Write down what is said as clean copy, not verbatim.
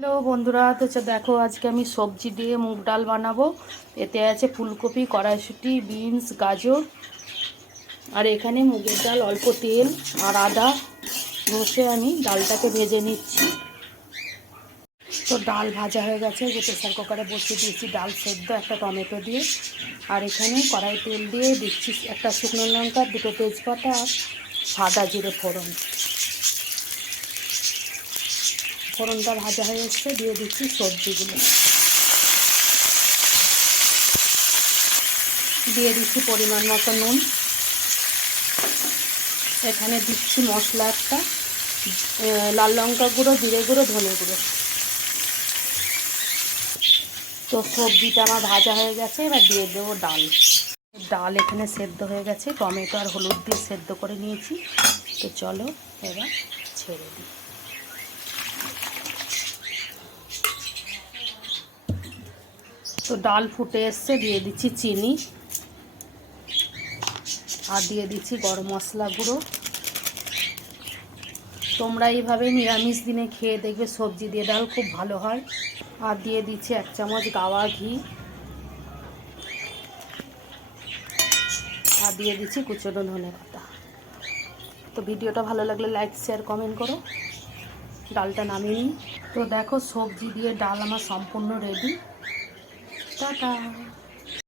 Hello বন্ধুরা, তো দেখো আজকে আমি সবজি দিয়ে মুগ ডাল বানাবো। এতে আছে ফুলকপি, কড়াইশুঁটি, বিনস, গাজর, আর এখানে মুগের ডাল, অল্প তেল আর আদা ঘষে আমি ডালটাকে ভেজে নিচ্ছি। তো ডাল ভাজা হয়ে গেছে, যে প্রেসার কুকারে বসিয়ে দিয়েছি ডাল সেদ্ধ একটা টমেটো দিয়ে। আর এখানে কড়াই তেল দিয়ে দিচ্ছি একটা শুকনো লঙ্কা, দুটো তেজপাতা আর সাদা জিরে ফোড়ন। ফোড়নটা ভাজা হয়ে এসছে, দিয়ে দিচ্ছি সবজিগুলো, দিয়ে দিচ্ছি পরিমাণ মতো নুন। এখানে দিচ্ছি মশলা একটা, লাল লঙ্কা গুঁড়ো, জিরে গুঁড়ো, ধনে গুঁড়ো। তো সবজিটা আমার ভাজা হয়ে গেছে, এবার দিয়ে দেবো ডাল। ডাল এখানে সেদ্ধ হয়ে গেছে, টমেটো আর হলুদ দিয়ে সেদ্ধ করে নিয়েছি। তো চলো এবার ছেড়ে দিই। তো ডাল ফুটে এসছে, দিয়ে দিচ্ছি চিনি আর দিয়ে দিচ্ছি গরম মশলা গুঁড়ো। তোমরা এইভাবে নিরামিষ দিনে খেয়ে দেখবে, সবজি দিয়ে ডাল খুব ভালো হয়। আর দিয়ে দিচ্ছি 1 চামচ গাওয়া ঘি, আর দিয়ে দিচ্ছি কুচনো ধনেপাতা। তো ভিডিওটা ভালো লাগলে লাইক, শেয়ার, কমেন্ট করো। ডালটা নামিয়ে নিই। তো দেখো সবজি দিয়ে ডাল আমার সম্পূর্ণ রেডি। টাটা।